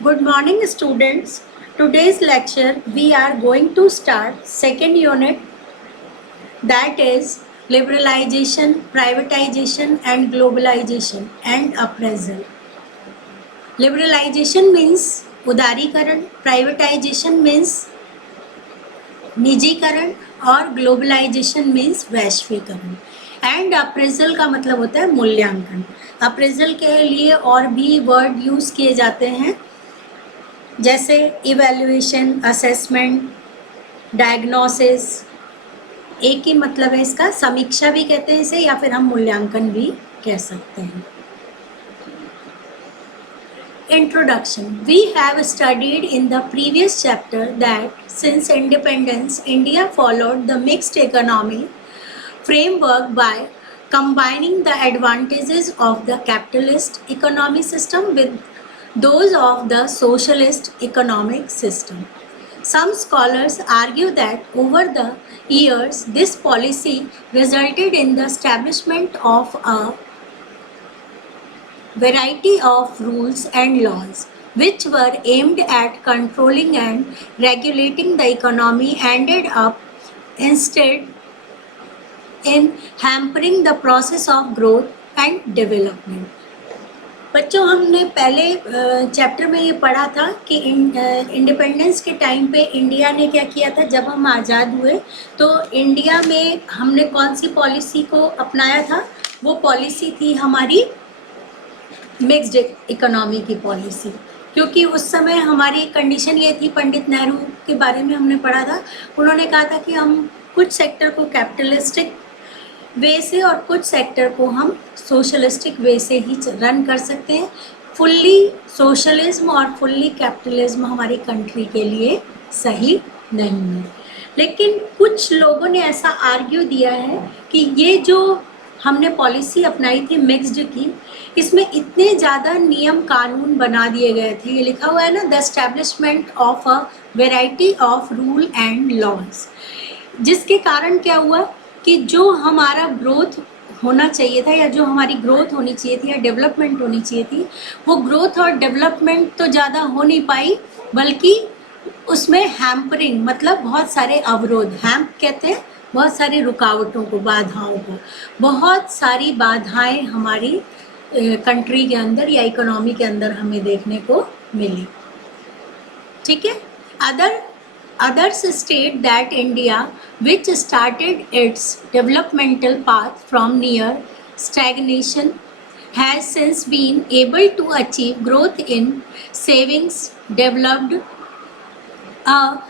Good morning, students. Today's lecture we are going to start second unit, that is liberalization, privatization and globalization and appraisal. Liberalization means उदारीकरण, privatization means निजीकरण और globalisation means वैश्वीकरण and appraisal का मतलब होता है मूल्यांकन। Appraisal के लिए और भी वर्ड यूज किए जाते हैं जैसे इवैल्यूएशन, असेसमेंट, डायग्नोसिस। एक ही मतलब है इसका, समीक्षा भी कहते हैं इसे या फिर हम मूल्यांकन भी कह सकते हैं। Introduction. We have studied in the previous chapter that since independence, India followed the mixed economy framework by combining the advantages of the capitalist economic system with those of the socialist economic system. Some scholars argue that over the years, this policy resulted in the establishment of a variety of rules and laws which were aimed at controlling and regulating the economy, ended up instead in hampering the process of growth and development. बच्चों, हमने पहले chapter में ये पढ़ा था कि independence के time पे इंडिया ने क्या किया था। जब हम आज़ाद हुए तो इंडिया में हमने कौन सी पॉलिसी को अपनाया था। वो पॉलिसी थी हमारी मिक्स्ड इकोनॉमी की पॉलिसी, क्योंकि उस समय हमारी कंडीशन ये थी, पंडित नेहरू के बारे में हमने पढ़ा था, उन्होंने कहा था कि हम कुछ सेक्टर को कैपिटलिस्टिक वे से और कुछ सेक्टर को हम सोशलिस्टिक वे से ही रन कर सकते हैं। फुल्ली सोशलिज्म और फुल्ली कैपिटलिज्म हमारी कंट्री के लिए सही नहीं है। लेकिन कुछ लोगों ने ऐसा आर्ग्यू दिया है कि ये जो हमने पॉलिसी अपनाई थी मिक्स्ड की, इसमें इतने ज़्यादा नियम कानून बना दिए गए थे। ये लिखा हुआ है ना, the establishment of a variety of rule and laws, जिसके कारण क्या हुआ कि जो हमारा ग्रोथ होना चाहिए था या जो हमारी ग्रोथ होनी चाहिए थी या डेवलपमेंट होनी चाहिए थी, वो ग्रोथ और डेवलपमेंट तो ज़्यादा हो नहीं पाई, बल्कि उसमें हैम्परिंग मतलब बहुत सारे अवरोध, हैम्प कहते हैं बहुत सारी रुकावटों को, बाधाओं को, बहुत सारी बाधाएं हमारी कंट्री के अंदर या इकोनॉमी के अंदर हमें देखने को मिली। ठीक है। Others state that India, which started its developmental path from near stagnation, has since been able to achieve growth in savings, developed a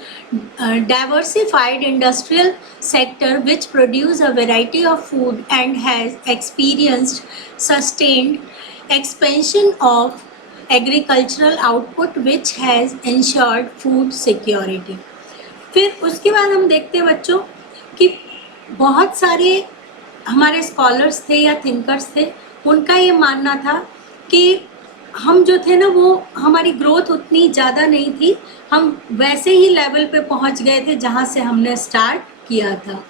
diversified industrial sector which produces a variety of food and has experienced sustained expansion of agricultural output which has ensured food security. फिर उसके बाद हम देखते हैं बच्चों कि बहुत सारे हमारे स्कॉलर्स थे या थिंकर्स थे, उनका ये मानना था कि हम जो थे ना, वो हमारी ग्रोथ उतनी ज़्यादा नहीं थी, हम वैसे ही लेवल पे पहुंच गए थे जहां से हमने स्टार्ट किया था।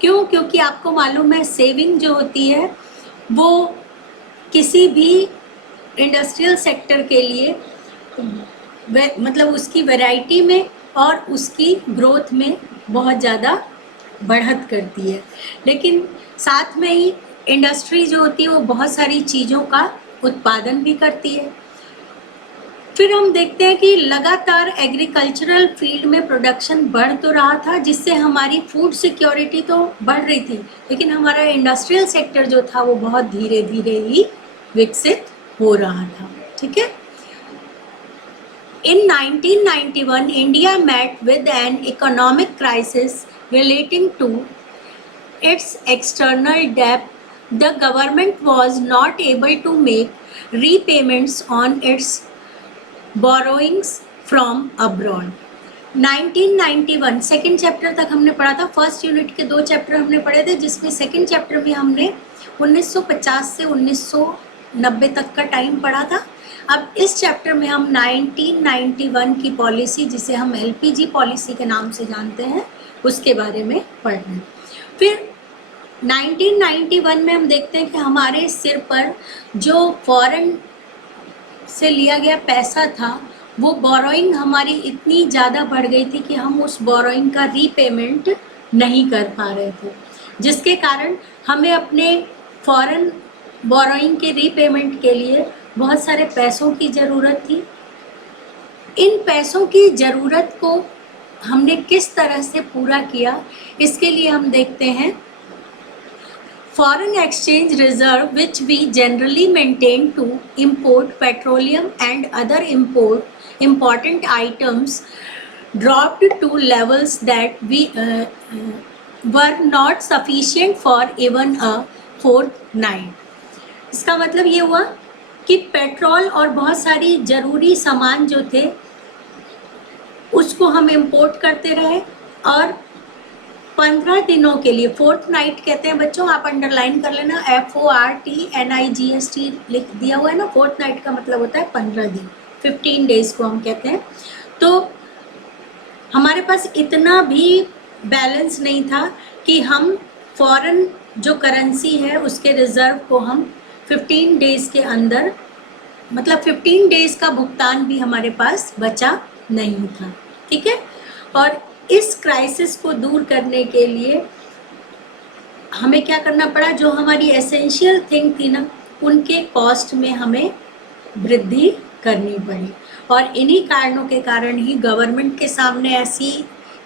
क्यों? क्योंकि आपको मालूम है सेविंग जो होती है वो किसी भी इंडस्ट्रियल सेक्टर के लिए मतलब उसकी वैरायटी में और उसकी ग्रोथ में बहुत ज़्यादा बढ़त करती है। लेकिन साथ में ही इंडस्ट्री जो होती है वो बहुत सारी चीज़ों का उत्पादन भी करती है। फिर हम देखते हैं कि लगातार एग्रीकल्चरल फील्ड में प्रोडक्शन बढ़ तो रहा था, जिससे हमारी फूड सिक्योरिटी तो बढ़ रही थी, लेकिन हमारा इंडस्ट्रियल सेक्टर जो था वो बहुत धीरे धीरे ही विकसित हो रहा था। ठीक है। In 1991, India met with an economic crisis relating to its external debt. The government was not able to make repayments on its borrowings from abroad. 1991 second chapter तक हमने पढ़ा था। फर्स्ट यूनिट के 2 चैप्टर हमने पढ़े थे, जिसमें सेकेंड चैप्टर में हमने 1950 से 1990 तक का टाइम पढ़ा था। अब इस चैप्टर में हम 1991 की पॉलिसी, जिसे हम एलपीजी पॉलिसी के नाम से जानते हैं, उसके बारे में पढ़ रहे हैं। फिर 1991 में हम देखते हैं कि हमारे सिर पर जो फॉरेन से लिया गया पैसा था वो बोरोइंग हमारी इतनी ज़्यादा बढ़ गई थी कि हम उस बोरोइंग का रीपेमेंट नहीं कर पा रहे थे, जिसके कारण हमें अपने फॉरेन बोरोइंग के रीपेमेंट के लिए बहुत सारे पैसों की ज़रूरत थी। इन पैसों की ज़रूरत को हमने किस तरह से पूरा किया, इसके लिए हम देखते हैं foreign exchange reserve which we generally maintain to import petroleum and other important items dropped to levels that were not sufficient for even a fortnight. इसका मतलब ये हुआ कि पेट्रोल और बहुत सारी ज़रूरी सामान जो थे उसको हम इंपोर्ट करते रहे और 15 दिनों के लिए, फोर्थ नाइट कहते हैं बच्चों, आप अंडरलाइन कर लेना, FORTNIGST लिख दिया हुआ है ना। फोर्थ नाइट का मतलब होता है 15 दिन, 15 डेज को हम कहते हैं। तो हमारे पास इतना भी बैलेंस नहीं था कि हम फॉरेन जो करेंसी है उसके रिजर्व को हम 15 डेज के अंदर, मतलब 15 डेज का भुगतान भी हमारे पास बचा नहीं था, ठीक है। और इस क्राइसिस को दूर करने के लिए हमें क्या करना पड़ा, जो हमारी एसेंशियल थिंग थी ना उनके कॉस्ट में हमें वृद्धि करनी पड़ी। और इन्हीं कारणों के कारण ही गवर्नमेंट के सामने ऐसी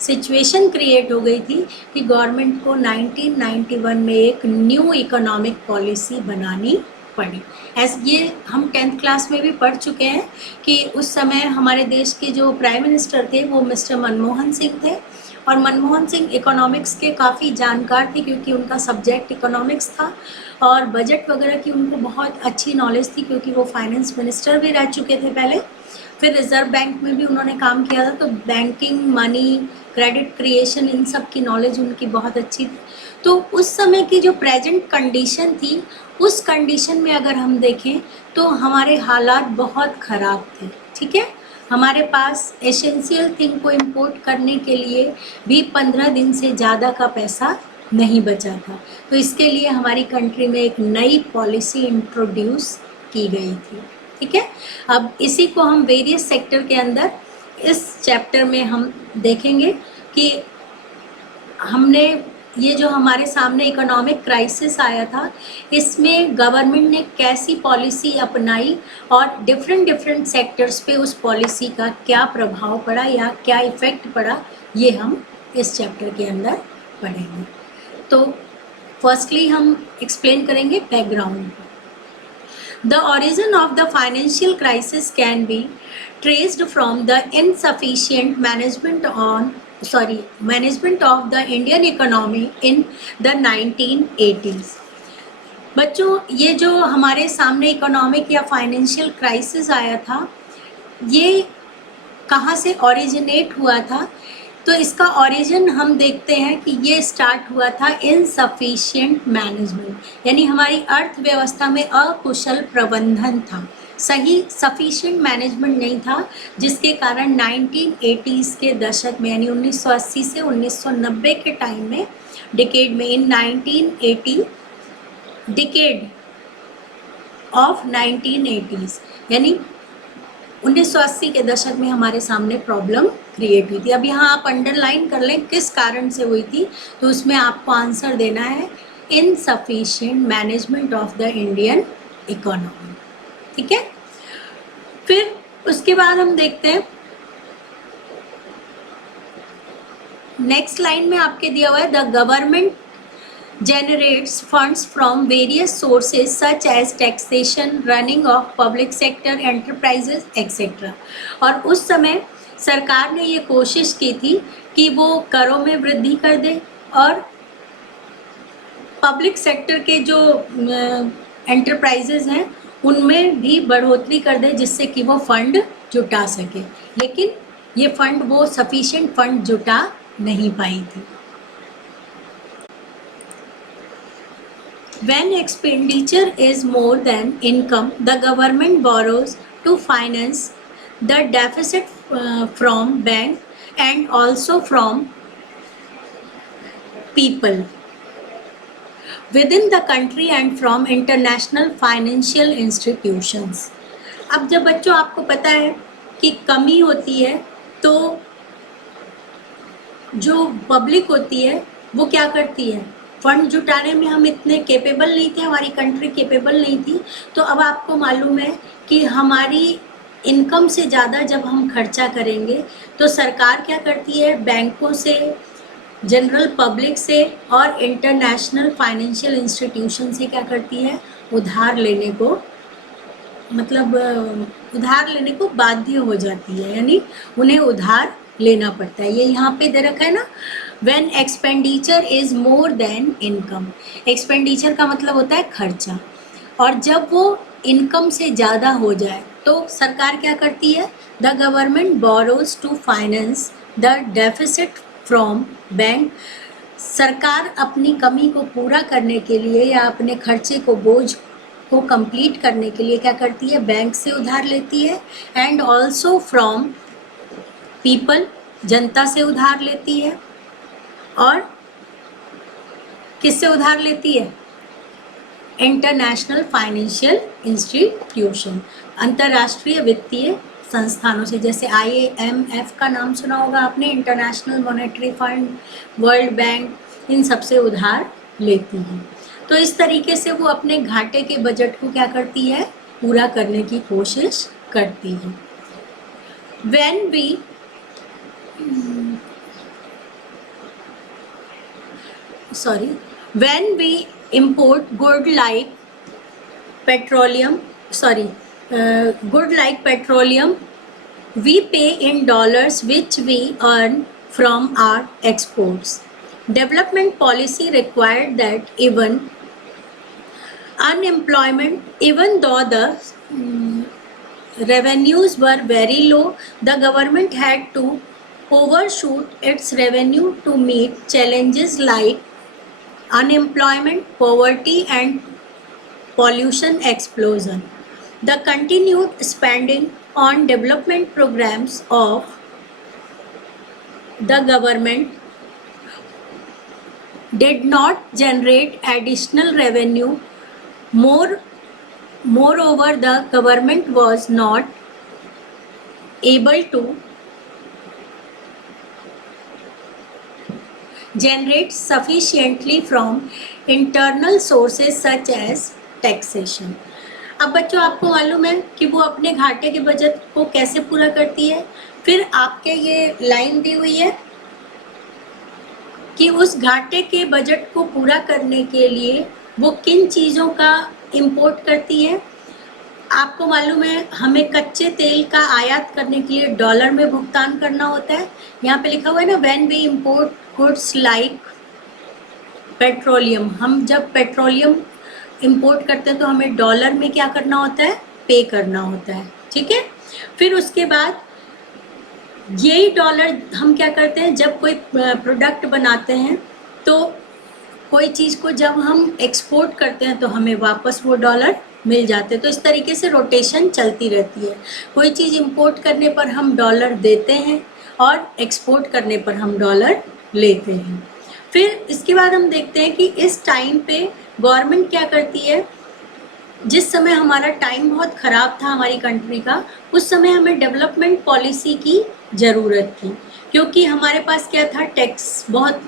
सिचुएशन क्रिएट हो गई थी कि गवर्नमेंट को 1991 में एक न्यू इकोनॉमिक पॉलिसी बनानी पड़ी। ये हम 10th क्लास में भी पढ़ चुके हैं कि उस समय हमारे देश के जो प्राइम मिनिस्टर थे वो मिस्टर मनमोहन सिंह थे। और मनमोहन सिंह इकोनॉमिक्स के काफ़ी जानकार थे क्योंकि उनका सब्जेक्ट इकोनॉमिक्स था और बजट वगैरह की उनको बहुत अच्छी नॉलेज थी क्योंकि वो फाइनेंस मिनिस्टर भी रह चुके थे पहले। फिर रिजर्व बैंक में भी उन्होंने काम किया था, तो बैंकिंग, मनी, क्रेडिट क्रिएशन, इन सब की नॉलेज उनकी बहुत अच्छी थी। तो उस समय की जो प्रेजेंट कंडीशन थी, उस कंडीशन में अगर हम देखें तो हमारे हालात बहुत ख़राब थे, ठीक है। हमारे पास एसेंशियल थिंग को इंपोर्ट करने के लिए भी 15 दिन से ज़्यादा का पैसा नहीं बचा था। तो इसके लिए हमारी कंट्री में एक नई पॉलिसी इंट्रोड्यूस की गई थी, ठीक है। अब इसी को हम वेरियस सेक्टर के अंदर इस चैप्टर में हम देखेंगे कि हमने ये जो हमारे सामने इकोनॉमिक क्राइसिस आया था इसमें गवर्नमेंट ने कैसी पॉलिसी अपनाई और डिफरेंट सेक्टर्स पे उस पॉलिसी का क्या प्रभाव पड़ा या क्या इफ़ेक्ट पड़ा, ये हम इस चैप्टर के अंदर पढ़ेंगे। तो फर्स्टली हम एक्सप्लेन करेंगे background. The origin of the financial crisis can be traced from the insufficient management of the Indian economy in the 1980s। बच्चों, ये जो हमारे सामने इकोनॉमिक या फाइनेंशियल क्राइसिस आया था, ये कहाँ से ओरिजिनेट हुआ था? तो इसका ओरिजिन हम देखते हैं कि ये स्टार्ट हुआ था इनसफिशिएंट मैनेजमेंट, यानी हमारी अर्थव्यवस्था में अकुशल प्रबंधन था, सही सफिशिएंट मैनेजमेंट नहीं था, जिसके कारण 1980s के दशक में यानी 1980 से 1990 के टाइम में डिकेड में, इन 1980 डिकेड ऑफ 1980s यानी 1980 के दशक में हमारे सामने प्रॉब्लम क्रिएट हुई थी। अब यहाँ आप अंडरलाइन कर लें किस कारण से हुई थी, तो उसमें आपको आंसर देना है insufficient management of the Indian economy, ठीक है। फिर उसके बाद हम देखते हैं नेक्स्ट लाइन में आपके दिया हुआ है the government generates funds from various sources such as taxation, running of public sector enterprises, etc. और उस समय सरकार ने ये कोशिश की थी कि वो करों में वृद्धि कर दे और पब्लिक सेक्टर के जो एंटरप्राइजेज हैं उनमें भी बढ़ोतरी कर दे जिससे कि वो फंड जुटा सके, लेकिन ये फंड वो सफिशिएंट फंड जुटा नहीं पाई थी। When expenditure is more than income, the government borrows to finance the deficit from bank and also from people within the country and from international financial institutions। अब जब बच्चों आपको पता है की कमी होती है तो जो पब्लिक होती है वो क्या करती है, फंड जुटाने में हम इतने केपेबल नहीं थे, हमारी कंट्री केपेबल नहीं थी। तो अब आपको मालूम है कि हमारी इनकम से ज़्यादा जब हम खर्चा करेंगे तो सरकार क्या करती है, बैंकों से, जनरल पब्लिक से और इंटरनेशनल फाइनेंशियल इंस्टीट्यूशन से क्या करती है, उधार लेने को, मतलब उधार लेने को बाध्य हो जाती है, यानी उन्हें उधार लेना पड़ता है। ये यहाँ पे दे रखा है ना, when expenditure is more than income. Expenditure का मतलब होता है खर्चा, और जब वो इनकम से ज़्यादा हो जाए तो सरकार क्या करती है, the government borrows to finance the deficit from bank. सरकार अपनी कमी को पूरा करने के लिए या अपने खर्चे को, बोझ को कंप्लीट करने के लिए क्या करती है, बैंक से उधार लेती है, एंड ऑल्सो फ्रॉम पीपल, जनता से उधार लेती है, और किससे उधार लेती है, इंटरनेशनल फाइनेंशियल इंस्टीट्यूशन, अंतर्राष्ट्रीय वित्तीय संस्थानों से, जैसे IMF का नाम सुना होगा आपने, International Monetary Fund, World Bank, इन सब से उधार लेती है। तो इस तरीके से वो अपने घाटे के बजट को क्या करती है, पूरा करने की कोशिश करती है। When we import good like petroleum, we pay in dollars which we earn from our exports. Development policy required that even though the revenues were very low, the government had to overshoot its revenue to meet challenges like unemployment, poverty, and pollution explosion. The continued spending on development programs of the government did not generate additional revenue. Moreover, the government was not able to generate sufficiently from internal sources such as taxation. अब बच्चों आपको मालूम है कि वो अपने घाटे के बजट को कैसे पूरा करती है। फिर आपके ये लाइन दी हुई है कि उस घाटे के बजट को पूरा करने के लिए वो किन चीज़ों का इंपोर्ट करती है। आपको मालूम है हमें कच्चे तेल का आयात करने के लिए डॉलर में भुगतान करना होता है। यहाँ पे लिखा हुआ है ना, when we import goods like petroleum, हम जब पेट्रोलियम इंपोर्ट करते हैं तो हमें डॉलर में क्या करना होता है, पे करना होता है, ठीक है। फिर उसके बाद यही डॉलर हम क्या करते हैं, जब कोई प्रोडक्ट बनाते हैं तो कोई चीज़ को जब हम एक्सपोर्ट करते हैं तो हमें वापस वो डॉलर मिल जाते हैं। तो इस तरीके से रोटेशन चलती रहती है। कोई चीज़ इंपोर्ट करने पर हम डॉलर देते हैं और एक्सपोर्ट करने पर हम डॉलर लेते हैं। फिर इसके बाद हम देखते हैं कि इस टाइम पे गवर्नमेंट क्या करती है। जिस समय हमारा टाइम बहुत ख़राब था हमारी कंट्री का, उस समय हमें डेवलपमेंट पॉलिसी की ज़रूरत थी, क्योंकि हमारे पास क्या था, टैक्स बहुत,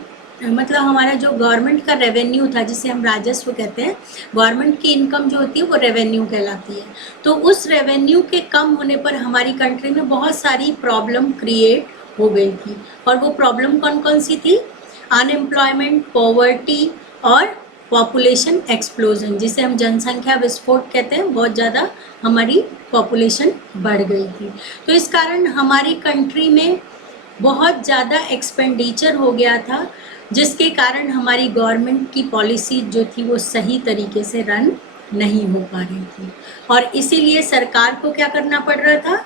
मतलब हमारा जो गवर्नमेंट का रेवेन्यू था, जिसे हम राजस्व कहते हैं, गवर्नमेंट की इनकम जो होती है वो रेवेन्यू कहलाती है। तो उस रेवेन्यू के कम होने पर हमारी कंट्री में बहुत सारी प्रॉब्लम क्रिएट हो गई थी। और वो प्रॉब्लम कौन कौन सी थी, अनएम्प्लॉयमेंट, पॉवर्टी और पॉपुलेशन एक्सप्लोजन, जिसे हम जनसंख्या विस्फोट कहते हैं। बहुत ज़्यादा हमारी पॉपुलेशन बढ़ गई थी, तो इस कारण हमारी कंट्री में बहुत ज़्यादा एक्सपेंडिचर हो गया था, जिसके कारण हमारी गवर्नमेंट की पॉलिसी जो थी वो सही तरीके से रन नहीं हो पा रही थी। और इसीलिए सरकार को क्या करना पड़ रहा था,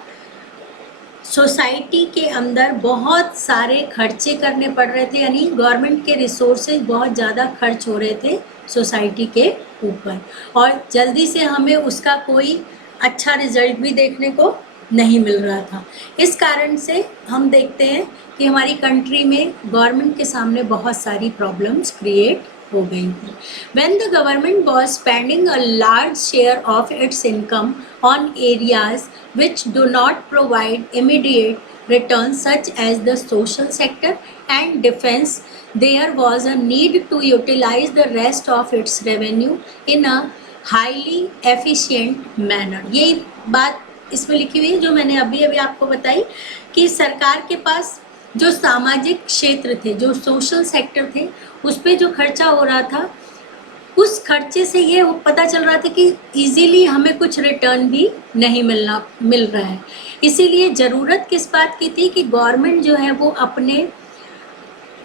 सोसाइटी के अंदर बहुत सारे खर्चे करने पड़ रहे थे, यानी गवर्नमेंट के रिसोर्सेज बहुत ज़्यादा खर्च हो रहे थे सोसाइटी के ऊपर, और जल्दी से हमें उसका कोई अच्छा रिजल्ट भी देखने को नहीं मिल रहा था। इस कारण से हम देखते हैं कि हमारी कंट्री में गवर्नमेंट के सामने बहुत सारी प्रॉब्लम्स क्रिएट हो गई थी। When the government was spending a large share of its income on areas which do not provide immediate returns such as the social sector and defense, there was a need to utilize the rest of its revenue in a highly efficient manner. यही बात इसमें लिखी हुई है जो मैंने अभी अभी आपको बताई कि सरकार के पास जो सामाजिक क्षेत्र थे, जो सोशल सेक्टर थे, उस पर जो खर्चा हो रहा था, उस खर्चे से ये पता चल रहा था कि इजीली हमें कुछ रिटर्न भी नहीं मिल रहा है। इसीलिए ज़रूरत किस बात की थी कि गवर्नमेंट जो है वो अपने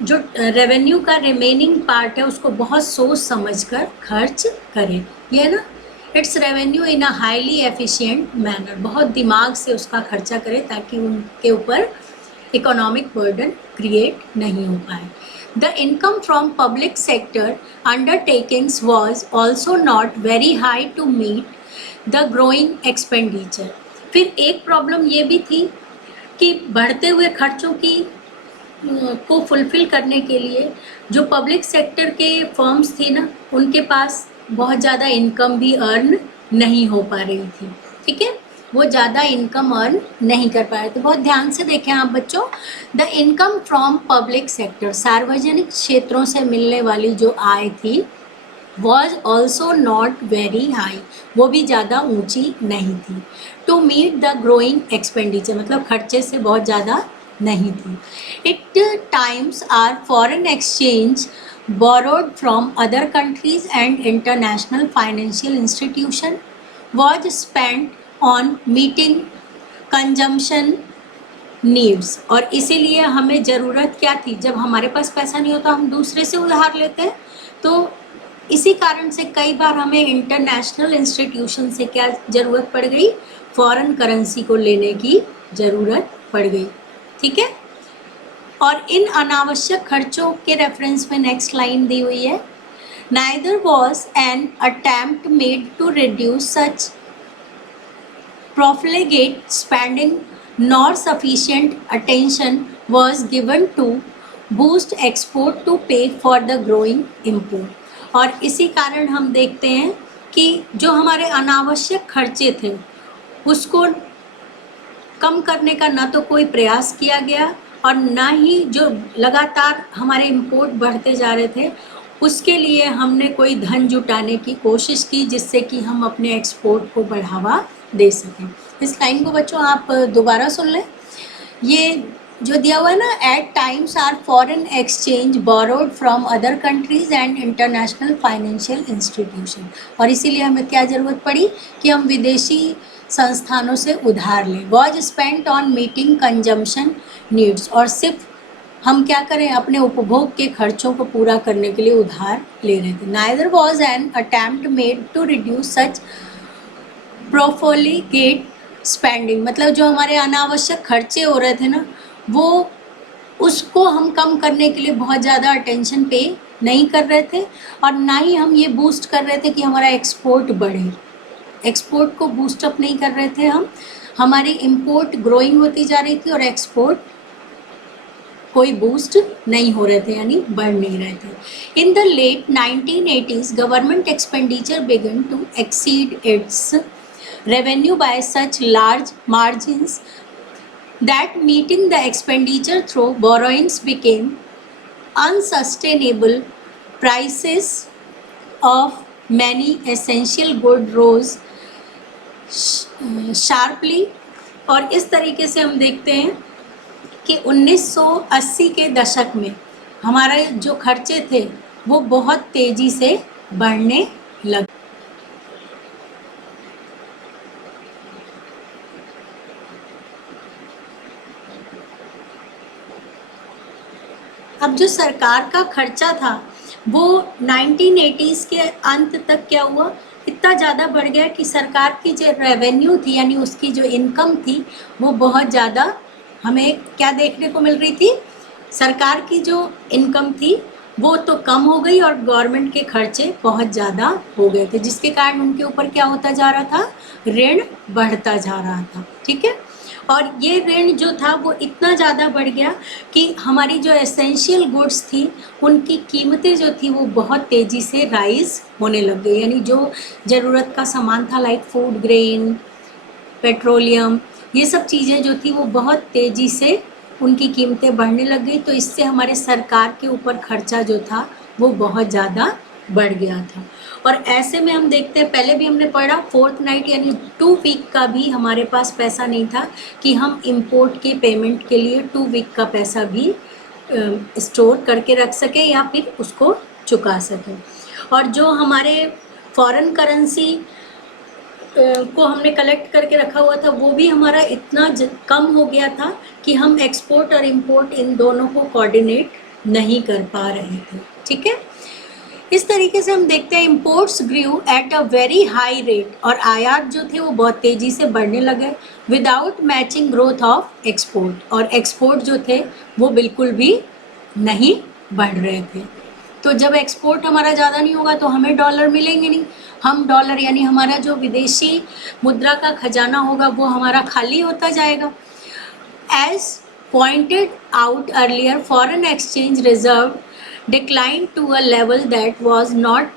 जो रेवेन्यू का रिमेनिंग पार्ट है उसको बहुत सोच समझ कर खर्च करे। ये है ना, it's revenue in a highly efficient manner, बहुत दिमाग से उसका खर्चा करे ताकि उनके ऊपर इकोनॉमिक बर्डन क्रिएट नहीं हो पाए। The income from public sector undertakings was also not very high to meet the growing expenditure. फिर एक प्रॉब्लम ये भी थी कि बढ़ते हुए खर्चों की को फुलफिल करने के लिए जो पब्लिक सेक्टर के फर्म्स थी ना, उनके पास बहुत ज़्यादा इनकम भी अर्न नहीं हो पा रही थी। ठीक है, वो ज़्यादा इनकम अर्न नहीं कर पा रहे थे। बहुत ध्यान से देखें आप बच्चों, the income from public sector, सार्वजनिक क्षेत्रों से मिलने वाली जो आय थी, was also not very high, वो भी ज़्यादा ऊंची नहीं थी। To meet the growing expenditure, मतलब खर्चे से बहुत ज़्यादा नहीं थी। At times are foreign exchange borrowed from other countries and international financial institution was spent on meeting consumption needs। और इसीलिए हमें ज़रूरत क्या थी, जब हमारे पास पैसा नहीं होता हम दूसरे से उधार लेते हैं, तो इसी कारण से कई बार हमें इंटरनेशनल इंस्टीट्यूशन से क्या ज़रूरत पड़ गई, फॉरेन करेंसी को लेने की ज़रूरत पड़ गई। ठीक है, और इन अनावश्यक खर्चों के रेफरेंस में नेक्स्ट लाइन दी हुई है, neither was an attempt made to reduce such profligate spending nor sufficient attention was given to boost export to pay for the growing import। और इसी कारण हम देखते हैं कि जो हमारे अनावश्यक खर्चे थे उसको कम करने का ना तो कोई प्रयास किया गया और ना ही जो लगातार हमारे इंपोर्ट बढ़ते जा रहे थे उसके लिए हमने कोई धन जुटाने की कोशिश की जिससे कि हम अपने एक्सपोर्ट को बढ़ावा दे सकें। इस लाइन को बच्चों आप दोबारा सुन लें। ये जो दिया हुआ है ना, at times are foreign exchange borrowed from other countries and international financial institution, और इसीलिए हमें क्या ज़रूरत पड़ी कि हम विदेशी संस्थानों से उधार लें। Was spent on meeting consumption needs, और सिर्फ हम क्या करें, अपने उपभोग के खर्चों को पूरा करने के लिए उधार ले रहे थे। Neither was an attempt made to reduce such profligate spending, मतलब जो हमारे अनावश्यक खर्चे हो रहे थे ना, वो उसको हम कम करने के लिए बहुत ज़्यादा अटेंशन पे नहीं कर रहे थे और ना ही हम ये बूस्ट कर रहे थे कि हमारा एक्सपोर्ट बढ़े। एक्सपोर्ट को बूस्टअप नहीं कर रहे थे हम, हमारी इंपोर्ट ग्रोइंग होती जा रही थी और एक्सपोर्ट कोई बूस्ट नहीं हो रहे थे, यानी बढ़ नहीं रहे थे। In the late 1980s government expenditure began to exceed its revenue by such large margins that meeting the expenditure through borrowings became unsustainable. Prices of many essential goods rose sharply। और इस तरीके से हम देखते हैं कि 1980 के दशक में हमारे जो खर्चे थे वो बहुत तेज़ी से बढ़ने लगे। अब जो सरकार का खर्चा था वो 1980s के अंत तक क्या हुआ, इतना ज़्यादा बढ़ गया कि सरकार की जो रेवेन्यू थी यानी उसकी जो इनकम थी वो बहुत ज़्यादा हमें क्या देखने को मिल रही थी, सरकार की जो इनकम थी वो तो कम हो गई और गवर्नमेंट के खर्चे बहुत ज़्यादा हो गए थे, जिसके कारण उनके ऊपर क्या होता जा रहा था, ऋण बढ़ता जा रहा था। ठीक है, और ये ऋण जो था वो इतना ज़्यादा बढ़ गया कि हमारी जो एसेंशियल गुड्स थी उनकी कीमतें जो थी वो बहुत तेज़ी से राइज होने लग गई। यानी जो ज़रूरत का सामान था, लाइक फूड ग्रेन, पेट्रोलियम, ये सब चीज़ें जो थी वो बहुत तेज़ी से उनकी कीमतें बढ़ने लग गई। तो इससे हमारे सरकार के ऊपर खर्चा जो था वो बहुत ज़्यादा बढ़ गया था। और ऐसे में हम देखते हैं, पहले भी हमने पढ़ा, फोर्थ नाइट यानी 2 वीक का भी हमारे पास पैसा नहीं था कि हम इम्पोर्ट के पेमेंट के लिए 2 वीक का पैसा भी स्टोर करके रख सकें या फिर उसको चुका सकें। और जो हमारे फॉरेन करेंसी को हमने कलेक्ट करके रखा हुआ था वो भी हमारा इतना कम हो गया था कि हम एक्सपोर्ट और इंपोर्ट इन दोनों को कोऑर्डिनेट नहीं कर पा रहे थे। ठीक है, इस तरीके से हम देखते हैं imports grew at a very high rate, और आयात जो थे वो बहुत तेज़ी से बढ़ने लगे without matching growth of export, और एक्सपोर्ट जो थे वो बिल्कुल भी नहीं बढ़ रहे थे। तो जब एक्सपोर्ट हमारा ज़्यादा नहीं होगा तो हमें डॉलर मिलेंगे नहीं, हम डॉलर यानी हमारा जो विदेशी मुद्रा का खजाना होगा वो हमारा खाली होता जाएगा। As pointed out earlier, foreign exchange reserve declined to a level that was not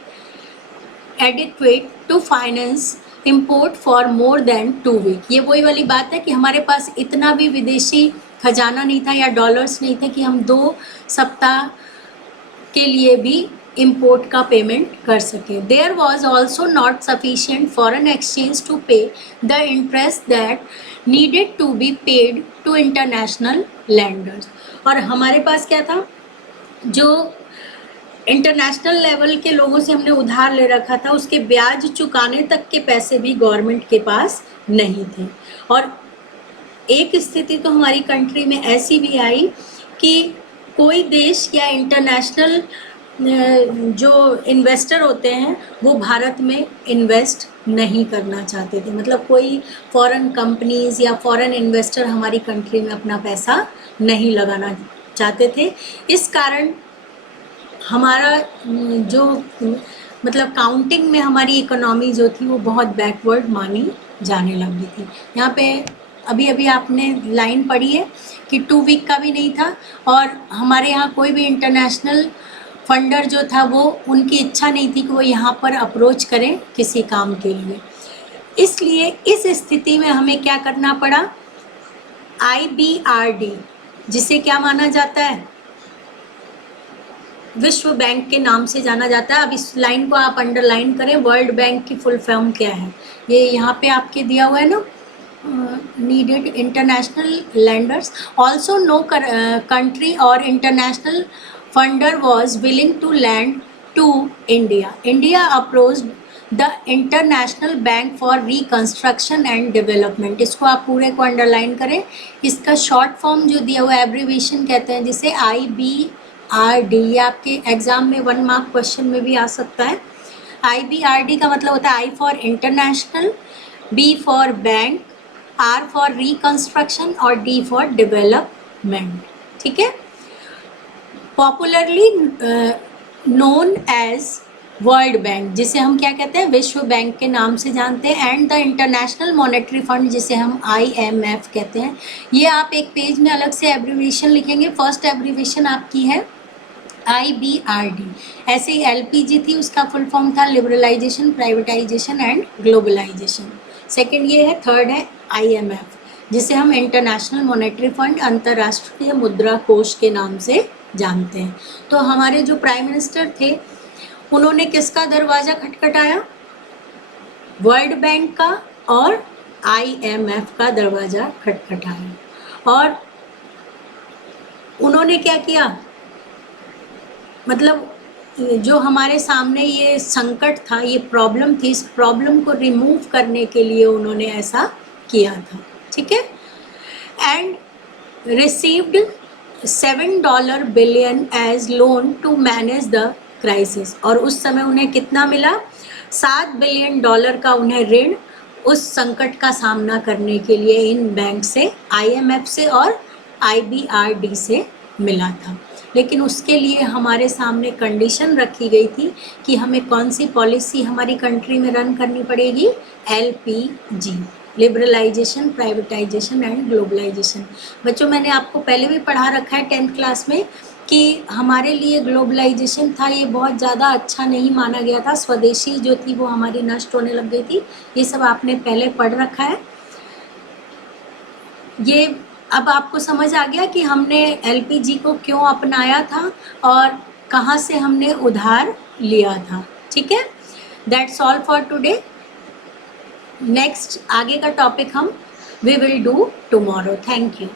adequate to finance import for more than 2 weeks। ये वही वाली बात है कि हमारे पास इतना भी विदेशी खजाना नहीं था या डॉलर्स नहीं थे कि हम 2 सप्ताह के लिए भी इम्पोर्ट का पेमेंट कर सके। There was also not sufficient foreign exchange to pay the interest that needed to be paid to international lenders. और हमारे पास क्या था, जो इंटरनेशनल लेवल के लोगों से हमने उधार ले रखा था उसके ब्याज चुकाने तक के पैसे भी गवर्नमेंट के पास नहीं थे। और एक स्थिति तो हमारी कंट्री में ऐसी भी आई कि कोई देश या इंटरनेशनल जो इन्वेस्टर होते हैं वो भारत में इन्वेस्ट नहीं करना चाहते थे। मतलब कोई फॉरेन कंपनीज या फॉरेन इन्वेस्टर हमारी कंट्री में अपना पैसा नहीं लगाना चाहते थे। इस कारण हमारा जो मतलब काउंटिंग में हमारी इकोनॉमी जो थी वो बहुत बैकवर्ड मानी जाने लगी थी। यहाँ पे अभी अभी आपने लाइन पढ़ी है कि 2 वीक का भी नहीं था और हमारे यहाँ कोई भी इंटरनेशनल फंडर जो था वो उनकी इच्छा नहीं थी कि वो यहाँ पर अप्रोच करें किसी काम के लिए। इसलिए इस स्थिति में हमें क्या करना पड़ा, IBRD जिसे क्या माना जाता है, विश्व बैंक के नाम से जाना जाता है। अब इस लाइन को आप अंडरलाइन करें, वर्ल्ड बैंक की फुल फॉर्म क्या है, ये यहाँ पे आपके दिया हुआ है ना, needed international lenders also no country और international funder was willing to lend to India. India approached the International Bank for Reconstruction and Development. इसको आप पूरे को अंडरलाइन करें, इसका शॉर्ट फॉर्म जो दिया हुआ है एब्रीविएशन कहते हैं जिसे IBRD। ये आपके एग्जाम में 1 मार्क क्वेश्चन में भी आ सकता है। IBRD का मतलब होता है I for international, B for bank, R for reconstruction और D फॉर डेवलपमेंट। ठीक है, popularly known as World Bank जिसे हम क्या कहते हैं, विश्व बैंक के नाम से जानते हैं, and the international Monetary fund जिसे हम IMF कहते हैं। ये आप एक पेज में अलग से एब्रीविएशन लिखेंगे। फर्स्ट एब्रीविएशन आपकी है IBRD। ऐसे ही LPG थी, उसका फुल फॉर्म था liberalization, privatization and globalization. Second ये है, थर्ड है IMF जिसे हम इंटरनेशनल मॉनेटरी फंड, अंतर्राष्ट्रीय मुद्रा कोष के नाम से जानते हैं। तो हमारे जो प्राइम मिनिस्टर थे उन्होंने किसका दरवाज़ा खटखटाया, वर्ल्ड बैंक का और IMF का दरवाज़ा खटखटाया। और उन्होंने क्या किया, मतलब जो हमारे सामने ये संकट था, ये प्रॉब्लम थी, इस प्रॉब्लम को रिमूव करने के लिए उन्होंने ऐसा किया था। ठीक है, and received $7 billion as loan to manage the crisis. और उस समय उन्हें कितना मिला, $7 बिलियन का उन्हें ऋण उस संकट का सामना करने के लिए इन बैंक से, IMF से और IBRD से मिला था। लेकिन उसके लिए हमारे सामने कंडीशन रखी गई थी कि हमें कौन सी पॉलिसी हमारी कंट्री में रन करनी पड़ेगी, LPG, liberalization, privatization and globalization. बच्चों मैंने आपको पहले भी पढ़ा रखा है 10th क्लास में कि हमारे लिए ग्लोबलाइजेशन था ये बहुत ज़्यादा अच्छा नहीं माना गया था, स्वदेशी जो थी वो हमारी नष्ट होने लग गई थी, ये सब आपने पहले पढ़ रखा है। ये अब आपको समझ आ गया कि हमने LPG को क्यों अपनाया था और कहाँ से हमने उधार लिया था। ठीक है, that's all for today. Next आगे का टॉपिक हम we will do tomorrow. Thank you.